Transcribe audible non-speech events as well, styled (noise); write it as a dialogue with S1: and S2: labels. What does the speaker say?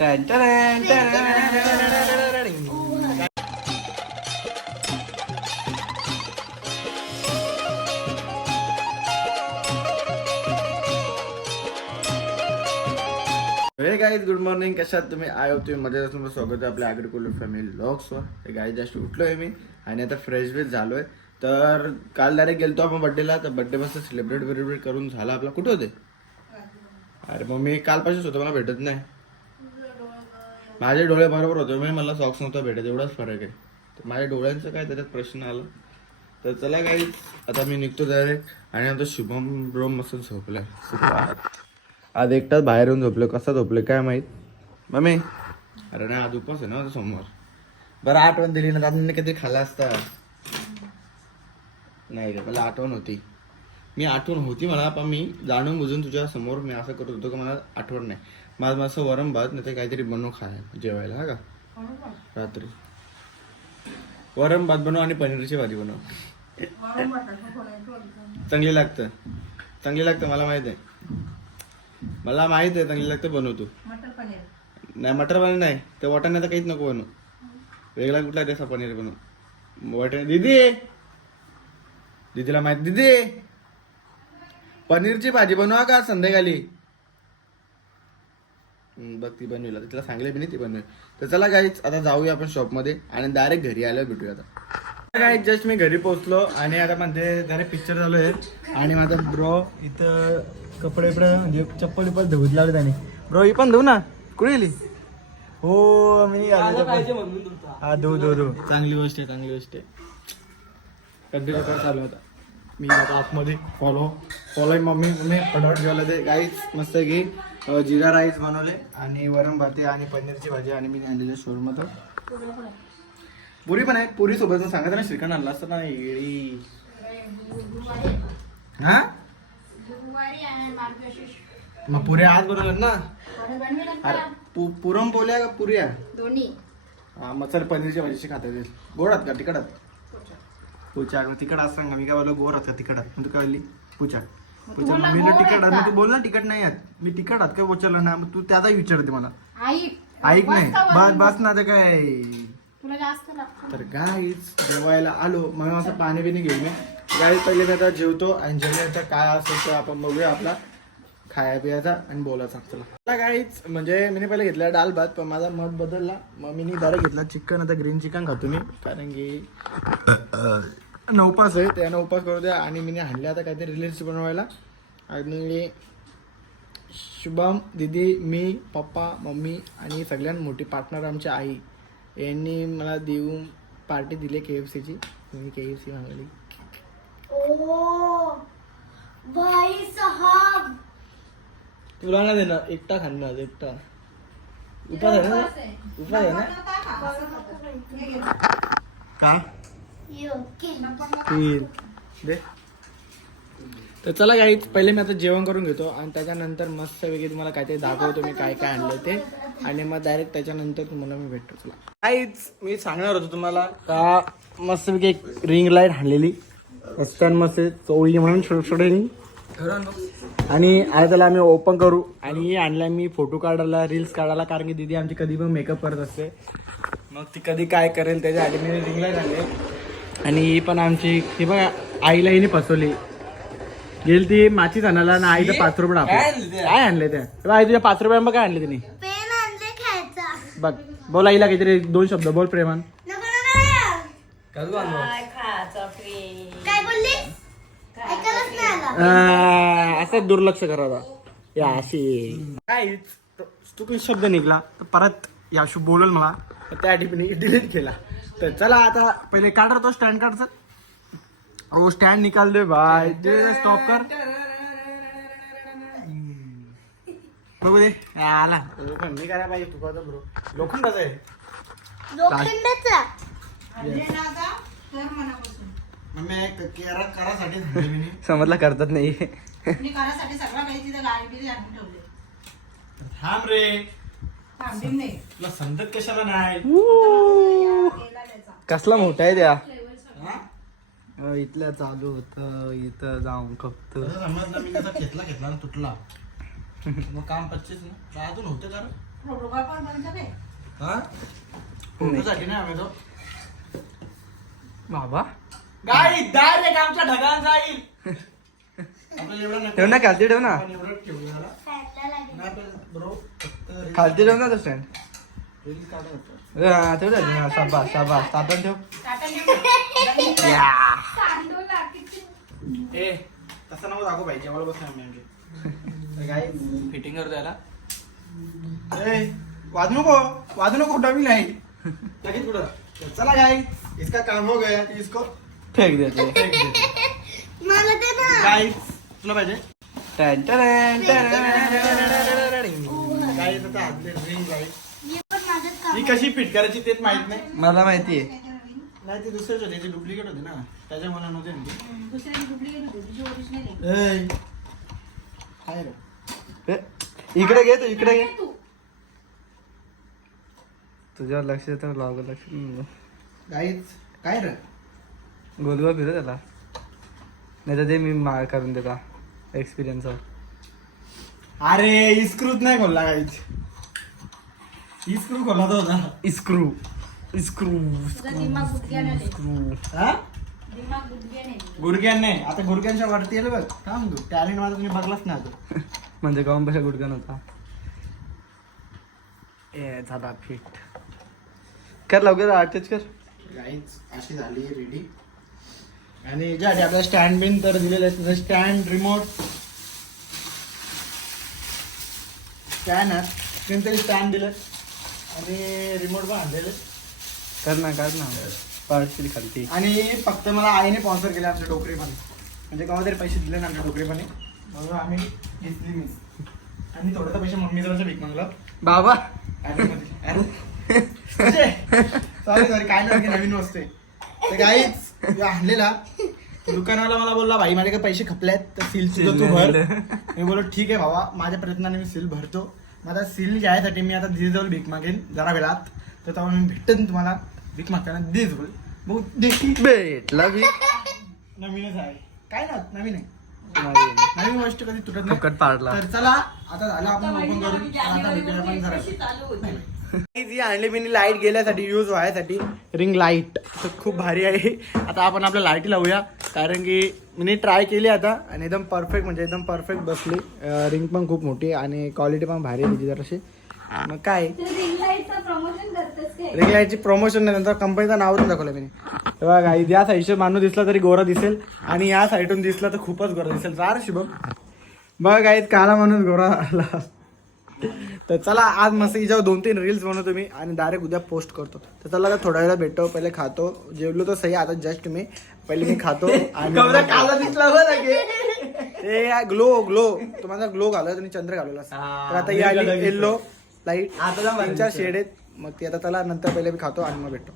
S1: हे guys good morning कशात तुम्ही? आय होप तुम्ही मजेत असून स्वागत आहे आपल्या ॲग्रिकल्चर फॅमिली लॉग्सवर हे गाई जस्ट उठलो आहे मी आणि आता फ्रेश वेश झालोय. तर काल डायरेक्ट गेलतो आपण बड्डेला तर बड्डे मस्त सेलिब्रेट वेलिब्रेट करून झाला आपला. कुठे होते? अरे मग मी कालपासूनच होतो. मला भेटत नाही. माझे डोळे बरोबर होते मी मला सॉक्स नव्हतं भेटत एवढाच फरक आहे. तर माझ्या डोळ्यांचं काय त्याच्यात प्रश्न आला? तर चला काही आता मी निघतो डायरेक्ट आणि आता शुभम ब्रो मस्त झोपलाय. आज एकटाच बाहेर येऊन झोपलो कसा झोपले काय माहीत? मम्मी? अरे नाही आज उपास आहे ना माझा सोमवार. बरं आठवण दिली ना दादांनी कधी खाल्ला असता? नाही रे मला आठवण होती. मी आठवण होती मला पण मी जाणून बुजून तुझ्या समोर मी असं करत होतो की मला आठवण नाही. माझं माझं वरण भात नाही तर काहीतरी बनवू खाय जेवायला हा का? रात्री. वरण भात बनव आणि पनीरची भाजी बनव. चांगली लागतं. चांगली लागतं मला माहीत आहे. मला माहीत आहे चांगली लागतं बनव तू. नाही मटर पनीर नाही. ते वाटाण्याचं काहीच नको बनव. वेगळा कुठला रेसा पनीर बनव? वाटाणे दिदी! दीदीला माहीत दिदी! पनीरची भाजी बनवा का संध्याकाळी? बघ ती बनविला. तिला सांगले बी नाही ती बनवेल. तर चला गाईच आता जाऊया आपण शॉपमध्ये आणि डायरेक्ट घरी आल्यावर भेटूया आता. काय जस्ट मी घरी पोहोचलो आणि आता मध्ये डायरेक्ट पिक्चर चालू आहे आणि माझा ब्रो इथं कपडे बिपडे म्हणजे चप्पल विप्पल धुवत लावले त्याने. ब्रो ही पण धुव ना. कुठे गेली? हो मी आलो. हा धुव धुव धुव चांगली गोष्ट आहे चांगली गोष्ट आहे. कंटिन्यू चालू आहे आता मी आता आतमध्ये फॉलो फॉलो मम्मी मम्मी फटाफट जेवायला दे. गाईच मस्त की जिरा राईस बनवले आणि वरण भाते आणि पनीरची भाजी आणि मी आणलेले शोरमधून पुरी पण आहे पुरी सोबत सांगायचं ना श्रीखंड आणला असतं ना येळी हा? मग पुऱ्या आज बनवल्यात ना? अरे पु- पुरम पोल्या का पुऱ्या?
S2: दोन्ही.
S1: हा मग चल पनीरची भाजीची खाता येईल गोडात का तिकडात पुचा तिकट असं का मी काय बोललो गोड का तिकटात मग तू काय बोलली?
S2: बोलला
S1: मम्मीला
S2: गोड
S1: तिकट
S2: आहेत
S1: मग? तू बोल ना तिकट नाही आहेत मी तिकट आहात काय विचारलं ना मग तू त्याचा विचारते मला.
S2: आई
S1: ऐक नाही. बस बस ना ते काय.
S2: तुला जास्त लागतं.
S1: तर गाईच जेवायला आलो. मग असं पाणी बिणी घेऊन मी गाईच पहिले मी आता जेवतो आणि जेवल्यानंतर काय असेल तर आपण बघूया आपला खाया पियाचा आणि बोलायचा चला. मला गाईच म्हणजे मी पहिले घेतला डाल भात पण माझा मत बदलला. मग मी डायरेक्ट घेतला चिकन आता ग्रीन चिकन खातो मी. कारण की नवपास आहे त्यानं उपास करू द्या. आणि मी आणले आता काहीतरी रिलीज बनवायला. आणि शुभम दिदी मी पप्पा मम्मी आणि सगळ्यात मोठी पार्टनर आमची आई. यांनी मला देऊन पार्टी दिली के एफ सीची मी के एफ सी मागवली.
S2: ओ भाई साहब
S1: तुला ना देणार एकटा खाणार एकटा. उपास आहे ना? उपास आहे. ना? का तीन. दे. तर चला काही पहिले मी आता जेवण करून घेतो आणि त्याच्यानंतर मस्त वेगळी तुम्हाला काहीतरी दाखवतो मी काय काय आणलं ते. आणि मग डायरेक्ट त्याच्यानंतर तुम्हाला मी भेटतो. चला. काहीच मी सांगणार होतो तुम्हाला का मस्त एक रिंग लाइट आणलेली. मस्त आणि मस्त चोळी म्हणून छोटे छोटे आणि आज त्याला आम्ही ओपन करू. आणि आणला मी फोटो काढायला रील्स काढायला कारण की दीदी आमची कधी पण मेकअप करत असते. मग ती कधी काय करेल त्याच्या आधी मी रिंग लाइट आणले. आणि ही पण आमची ही बघा आईला हिने फसवली. गेली ती माचीच आणायला ना आईचं पाच रुपये टाकलं. काय आणले ते? आई तुझ्या पाच रुपया काय आणले तिने?
S2: पेन आणले खायचा.
S1: बघ बोल आईला काहीतरी दोन शब्द बोल प्रेमान.
S2: नको नको काय बोलली? ऐकायलाच नाही आला.
S1: असं दुर्लक्ष करावा या अशी. काहीच तू काही शब्द निघला? तर परत याशू बोलल मला. तर त्या ठिकाणी डिलीट केला. तर चला आता पहिले काढा तो स्टँड काढचा. ओ स्टँड निकाल दे भाई. दे स्टॉप कर. बघू दे. आला. लोखंड मी करायला पाहिजे तू ब्रो लोखंडाचा आहे.
S2: लोखंडाचा.
S1: मम्मी करा करासाठी सांगते मी
S3: समजला करतात नाही.
S4: मी करासाठी सगळं काही तिथं गाडी बिडी आणून ठेवले.
S1: थांब रे.
S4: थांबीन नाही.
S1: तुला समजत कशाला नाही?
S3: कसला मोठा आहे त्या?
S1: हा?
S3: अं, इथल्या चालू होत इथं जाऊन
S1: समजलं मी त्याचा घेतला घेतला आणि तुटला. मग काम पच्चीस ना? अजून होतं हा? फोटोसाठी नाही आम्ही तो.
S3: बाबा.
S1: गाई डायरेक्ट आमच्या ढगात जाईल. आपल्याला एवढं नको.
S3: ठेव ना खालती ठेव ना.
S1: आपण एवढं ठेवू जरा.
S2: खायला लागेल
S1: नाही आपल्याला bro, फक्त रील-
S3: खालती ठेव ना तो स्टँड. ठेव हा, शाबास शाबास ताटण ठेव
S1: ए तसं नको दाखव पाहिजे जेवायला बसणार आम्ही आमचे काय फिटिंग करतो याला ए वाजू नको वाजू नको डबी नाही लगेच कुठं चला गाई इसका काम हो गया इसको
S3: फेक देते
S2: मला ते ना
S1: गाई तुला पाहिजे
S3: टॅन टॅन टॅन टॅन.
S1: गाई आता हातले ring गाई
S2: हे
S1: ही कशी फिट करायची तेच माहीत नाही.
S3: मला माहितीये.
S1: नाही ती दुसरीच होती ती डुप्लिकेट होती ना. त्याच्यामुळे नव्हते ना ती.
S4: दुसऱ्याची डुप्लिकेट होती तुझी ओरिजिनल आहे.
S1: ए काय रे.
S3: ए, इकडे घे तू इकडे घे. तुझ्यावर लक्ष येतं ब्लॉग लक्ष.
S1: गाईच काय रे?
S3: गोलगोल फिरव त्याला. नाही तर ते मी मा करून देता एक्सपिरियन्स
S1: अरे इस्क्रूच नाही खोलला गाईच इस्क्रू खोलला तो होता
S3: इस्क्रू इस्क्रू
S4: तुझा
S3: इस्क्रू
S1: हा
S4: दिमाग गुडघ्याने
S1: नाही आता गुडघ्यांच्या वरती येईल बघ थांब तू टॅलेंट माझा तुम्ही बघलाच नाही आता
S3: म्हणजे गाऊन कशा गुडघ्यान होता ए झाला फिट कर लवकर अटॅच कर
S1: गाईच अशी झाली रेडी आणि ज्यासाठी आपल्याला स्टँड बिन तर दिलेलं आहे तसं स्टँड रिमोट स्टँड आहे स्क्रीन तरी स्टँड दिलं आणि रिमोट पण आणलेलं.
S3: कर ना काढ ना. पाडशील खालती.
S1: आणि फक्त मला आईने स्पॉन्सर केले आमच्या डोकरीपणे. म्हणजे केव्हा तरी पैसे दिले ना आमच्या डोकरीपणे. म्हणून आम्ही घेतली मी. आणि थोडंसं पैसे मम्मी जरासं भीक मागलं
S3: बाबा.
S1: सॉरी सॉरी काय नाही नवीन वस्तू आहे. तर काहीच आणलेला. दुकानवाला मला बोलला भाई माझ्याकडे पैसे खपलेत तर सील सुद्धा तू भर. मी बोललो ठीक आहे भावा. माझ्या प्रयत्नाने मी सील भरतो. माझा सील घ्यायसाठी मी आता जिजवळ भीक मागेन जरा वेळात. तर तेव्हा मी भेटेन तुम्हाला. भीक मागताना देच बोल भाऊ देखी
S3: भेटला बी
S1: नवीनच आहे. काय ना नवीन आहे.
S3: नाही.
S1: नवीन गोष्ट कधी तुटत नाही.
S3: फुकट पाडला.
S1: तर चला आता झालं आपण ओपन करून. आता भेटूया आपण जरा (laughs) आणली मी लाइट गेल्यासाठी यूज व्हायसाठी रिंग लाइट तर खूप भारी आहे. आता आपण आपल्या लाईटी लावूया. कारण की मी ट्राय केली आता आणि एकदम परफेक्ट म्हणजे एकदम परफेक्ट बसली. रिंग पण खूप मोठी आणि क्वालिटी पण भारी आहे तिची जराशी. मग काय? रिंग लाईटची प्रमोशन नाही नंतर कंपनीचं नाव पण दाखवलं मी. तेव्हा काही या साईडचे माणूस दिसला तरी गोरा दिसेल आणि या साईडून दिसला तर खूपच गोरा दिसेल. चार शुभम बघा काही काला माणूस गोरा आला. तर चला आज मस्त हिच्यावर दोन तीन रील्स बनवतो मी आणि डायरेक्ट उद्या पोस्ट करतो. तर चला आता थोड्या वेळा भेटतो पहिले खातो. जेवलो तर सही आता जस्ट मी. पहिले मी खातो आणि ते ग्लो ग्लो तुम्हाला ग्लो घालत आणि चंद्र घालवला तर आता ही आली येल्लो लाइट तीन चार शेड आहेत. मग ती आता चला नंतर पहिले मी खातो आणि मग भेटतो.